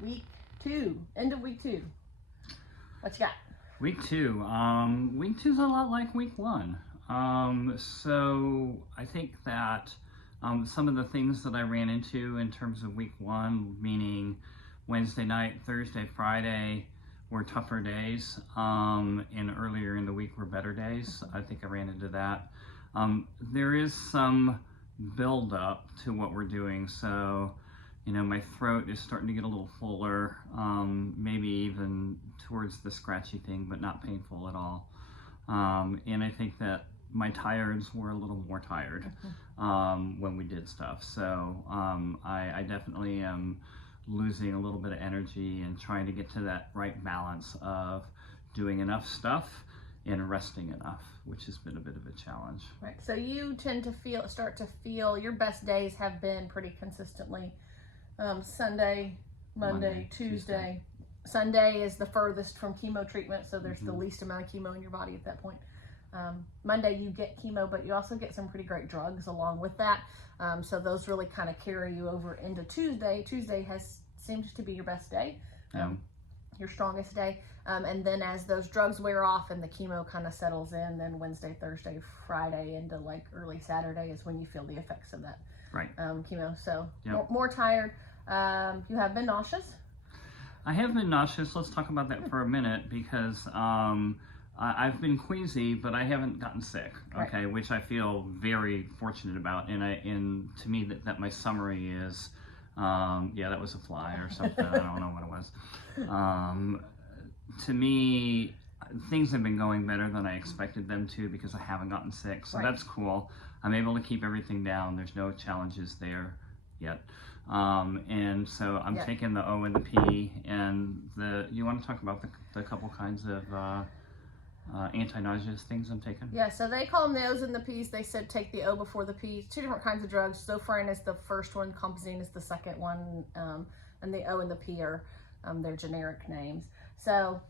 week 2, end of week 2. What you got? Week 2. Week 2 is a lot like week 1. So I think that some of the things that I ran into in terms of week 1, meaning Wednesday night, Thursday, Friday, were tougher days, and earlier in the week were better days. I think I ran into that. There is some build up to what we're doing, so my throat is starting to get a little fuller, maybe even towards the scratchy thing, but not painful at all. And I think that my tires were a little more tired when we did stuff, so I definitely am losing a little bit of energy and trying to get to that right balance of doing enough stuff and resting enough, which has been a bit of a challenge. Right. So you tend to start to feel your best days have been pretty consistently Sunday, Monday, Tuesday. Sunday is the furthest from chemo treatment, so there's the least amount of chemo in your body at that point. Monday you get chemo, but you also get some pretty great drugs along with that. So those really kind of carry you over into Tuesday. Tuesday seems to be your best day, your strongest day. And then as those drugs wear off and the chemo kind of settles in, then Wednesday, Thursday, Friday into like early Saturday is when you feel the effects of that chemo. So more tired. You have been nauseous. I have been nauseous. Let's talk about that for a minute, because I've been queasy, but I haven't gotten sick. Okay, right. Which I feel very fortunate about. And to me, that my summary is, that was a fly or something. I don't know what it was. To me, things have been going better than I expected them to, because I haven't gotten sick. So that's cool. I'm able to keep everything down. There's no challenges there yet. And so I'm taking the O and the P, and you want to talk about the couple kinds of anti-nauseous things I'm taking? Yeah, so they call them the O's and the P's. They said take the O before the P. 2 different kinds of drugs. Zofran is the first one, Compazine is the second one, and the O and the P are their generic names. So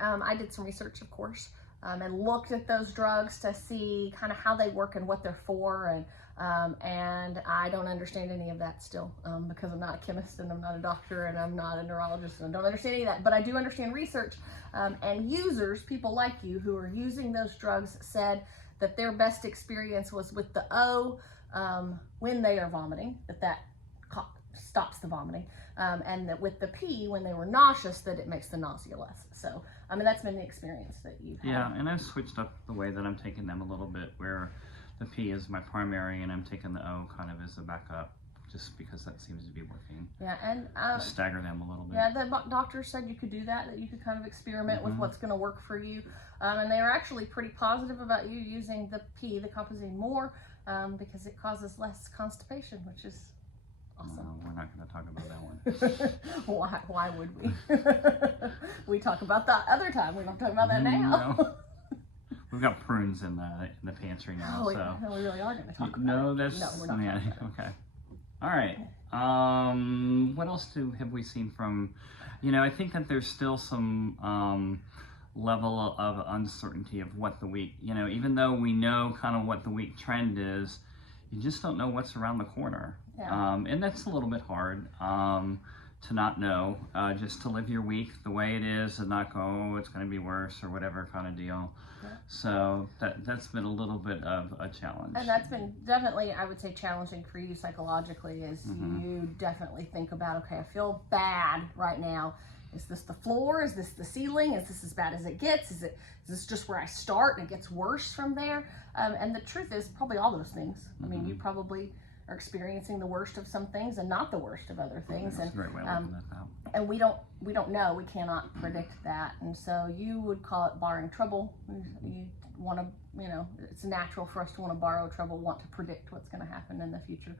I did some research, of course, and looked at those drugs to see kind of how they work and what they're for, and I don't understand any of that still, because I'm not a chemist and I'm not a doctor and I'm not a neurologist, and I don't understand any of that, but I do understand research, and users, people like you who are using those drugs, said that their best experience was with the O when they are vomiting, that stops the vomiting, and that with the P, when they were nauseous, that it makes the nausea less. So, I mean, that's been the experience that you've had. Yeah, and I've switched up the way that I'm taking them a little bit, where the P is my primary and I'm taking the O kind of as a backup, just because that seems to be working. Yeah, and stagger them a little bit. Yeah, the doctor said you could do that you could kind of experiment with what's going to work for you. And they were actually pretty positive about you using the P, the Compazine, more, because it causes less constipation, which is awesome. No, we're not going to talk about that one. Why would we? We talk about that other time. We don't talk about that now. No. We've got prunes in the pantry now. Oh, so. No, we really are going to talk about No, it. that's... No, we're not talking about okay. All right. What else have we seen from... I think that there's still some level of uncertainty of what the week... even though we know kind of what the week trend is, you just don't know what's around the corner. Yeah. And that's a little bit hard to not know, just to live your week the way it is and not go, oh, it's going to be worse or whatever kind of deal. Yeah. So that's been a little bit of a challenge. And that's been definitely, I would say, challenging for you psychologically, is you definitely think about, okay, I feel bad right now. Is this the floor? Is this the ceiling? Is this as bad as it gets? Is this just where I start and it gets worse from there? And the truth is probably all those things. I mean, you probably are experiencing the worst of some things and not the worst of other things. That's a great way of looking at that. And we don't know. We cannot predict that. And so you would call it borrowing trouble. You want to, it's natural for us to want to borrow trouble, want to predict what's going to happen in the future.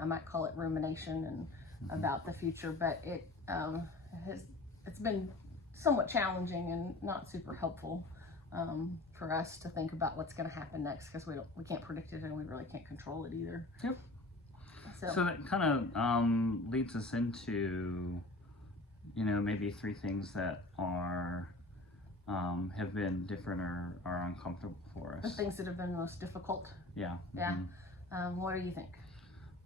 I might call it rumination and about the future, but it's been somewhat challenging and not super helpful for us to think about what's going to happen next, because we can't predict it and we really can't control it either. Yep. So that kind of leads us into, maybe 3 things that are have been different or are uncomfortable for us. The things that have been most difficult. Yeah. Yeah. What do you think?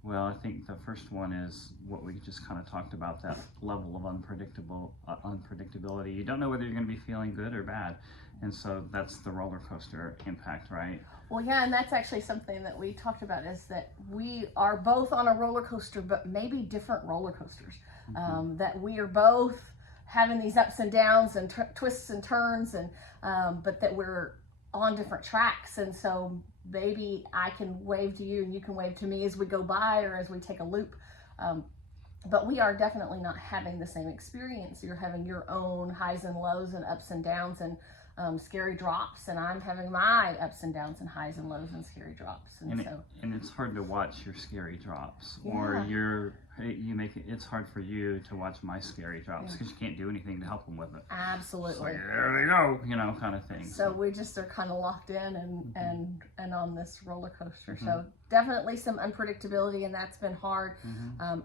Well, I think the first one is what we just kind of talked about, that level of unpredictability. You don't know whether you're going to be feeling good or bad. And so that's the roller coaster impact, right? Well, yeah, and that's actually something that we talked about, is that we are both on a roller coaster, but maybe different roller coasters. That we are both having these ups and downs and twists and turns, and but that we're on different tracks. And so maybe I can wave to you and you can wave to me as we go by or as we take a loop. But we are definitely not having the same experience. You're having your own highs and lows and ups and downs and scary drops, and I'm having my ups and downs and highs and lows and scary drops. And it's hard to watch your scary drops, Yeah. or it's hard for you to watch my scary drops because you can't do anything to help them with it. Absolutely. So there they go, kind of thing. So we just are kind of locked in and on this roller coaster. So definitely some unpredictability, and that's been hard.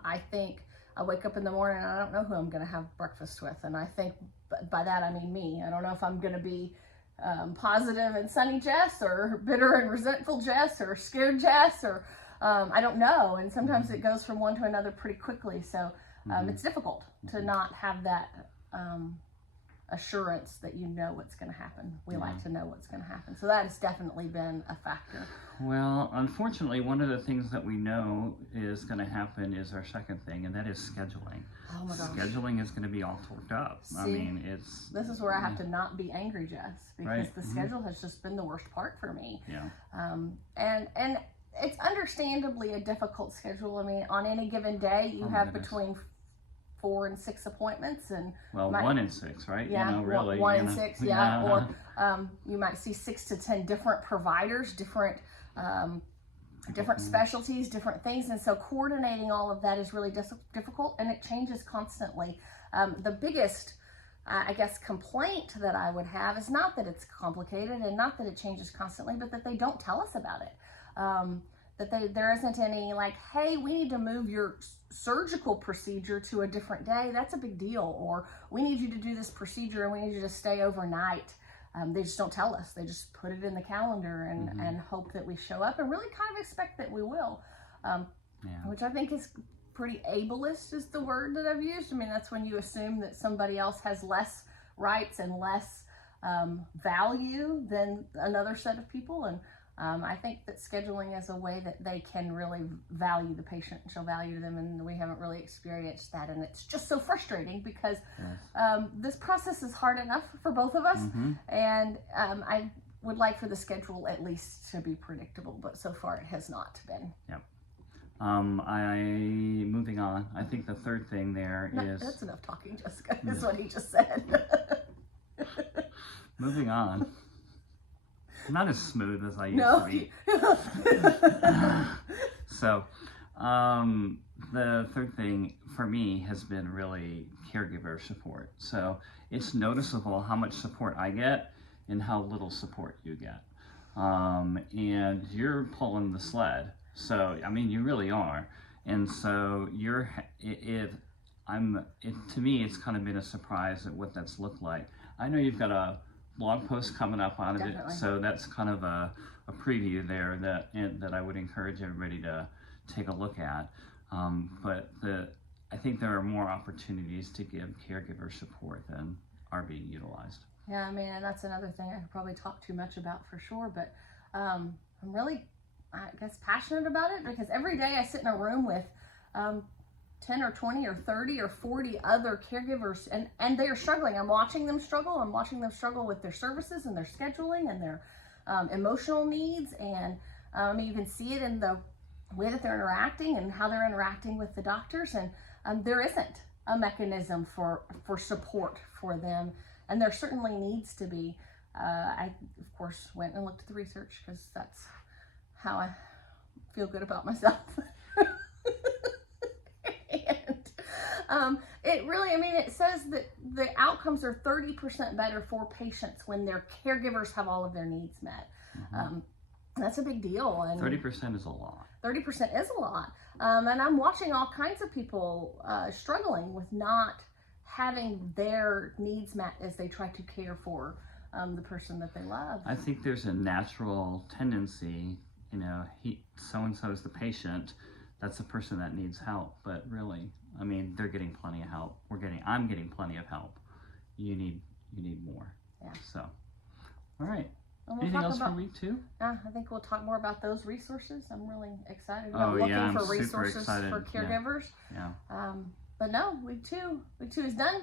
I think I wake up in the morning and I don't know who I'm going to have breakfast with, and I think by that I mean me. I don't know if I'm going to be positive and sunny Jess, or bitter and resentful Jess, or scared Jess, or I don't know. And sometimes it goes from one to another pretty quickly. So it's difficult to not have that assurance that you know what's going to happen. We like to know what's going to happen. So that has definitely been a factor. Well, unfortunately, one of the things that we know is going to happen is our second thing, and that is scheduling. Oh my gosh. Scheduling is going to be all torqued up. See, this is where I have to not be angry, Jess, because the schedule has just been the worst part for me. Yeah. And it's understandably a difficult schedule. I mean, on any given day, you have between 4 and 6 appointments, and 1 and 6, right? Yeah, really. 1 and 6, yeah. Or you might see 6 to 10 different providers, different specialties, different things, and so coordinating all of that is really difficult, and it changes constantly. The biggest, I guess, complaint that I would have is not that it's complicated and not that it changes constantly, but that they don't tell us about it. That there isn't any like, hey, we need to move your surgical procedure to a different day. That's a big deal. Or we need you to do this procedure and we need you to stay overnight. They just don't tell us. They just put it in the calendar and hope that we show up and really kind of expect that we will, which I think is pretty ableist is the word that I've used. I mean, that's when you assume that somebody else has less rights and less value than another set of people. And I think that scheduling is a way that they can really value the patient and show value to them, and we haven't really experienced that, and it's just so frustrating because this process is hard enough for both of us, and I would like for the schedule at least to be predictable, but so far it has not been. Yep. Moving on, I think the third thing there is... That's enough talking, Jessica, is what he just said. Moving on. Not as smooth as I used to be. So, the third thing for me has been really caregiver support. So it's noticeable how much support I get and how little support you get. And you're pulling the sled. So, I mean, you really are. And so to me, it's kind of been a surprise at what that's looked like. I know you've got a blog post coming up out of it, so that's kind of a preview there that I would encourage everybody to take a look at. But I think there are more opportunities to give caregiver support than are being utilized. Yeah, I mean, and that's another thing I could probably talk too much about for sure, but I'm really, I guess, passionate about it because every day I sit in a room with 10 or 20 or 30 or 40 other caregivers, and they are struggling. I'm watching them struggle. I'm watching them struggle with their services and their scheduling and their emotional needs. And I mean, you can see it in the way that they're interacting and how they're interacting with the doctors. And there isn't a mechanism for support for them. And there certainly needs to be. I, of course, went and looked at the research because that's how I feel good about myself. It really, I mean, it says that the outcomes are 30% better for patients when their caregivers have all of their needs met. That's a big deal. And 30% is a lot. 30% is a lot. And I'm watching all kinds of people struggling with not having their needs met as they try to care for the person that they love. I think there's a natural tendency, so-and-so is the patient, that's a person that needs help. But really, I mean, they're getting plenty of help. I'm getting plenty of help. You need more. Yeah. So, all right. And we'll Anything talk else about, for week 2? I think we'll talk more about those resources. I'm really excited about looking I'm for super resources excited. for caregivers. Yeah. But no, week two is done.